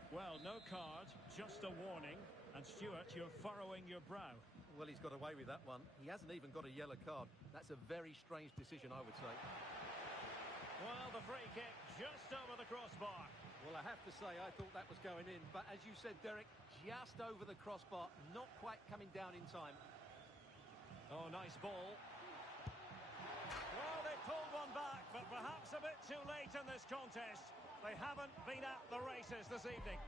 Well, no card, just a warning. And Stuart, you're furrowing your brow. Well, he's got away with that one. He hasn't even got a yellow card. That's a very strange decision, I would say. Well, the free kick just over the crossbar. Well, I have to say, I thought that was going in. But as you said, Derek, just over the crossbar, not quite coming down in time. Oh, nice ball. Well, they pulled one back, but perhaps a bit too late in this contest. They haven't been at the races this evening.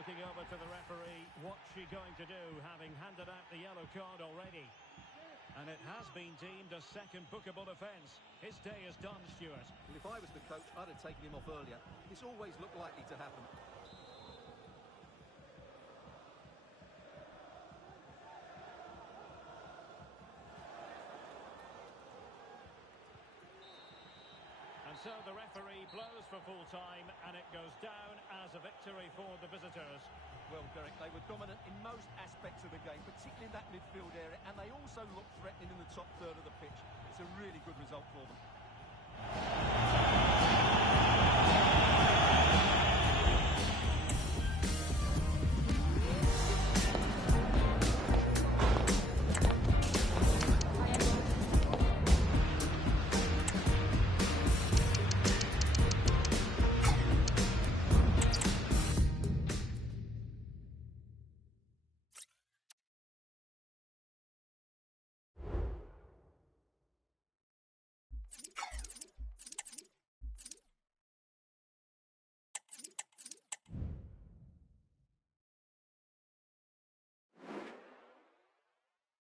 Looking over to the referee, what's she going to do, having handed out the yellow card already? And it has been deemed a second bookable offence. His day is done, Stuart. Well, if I was the coach, I'd have taken him off earlier. This always looked likely to happen. And so the referee blows for full time, and it goes down as a victory for the visitors. Well, Derek, they were dominant in most aspects of the game, particularly in that midfield area, and they also looked threatening in the top third of the pitch. It's a really good result for them.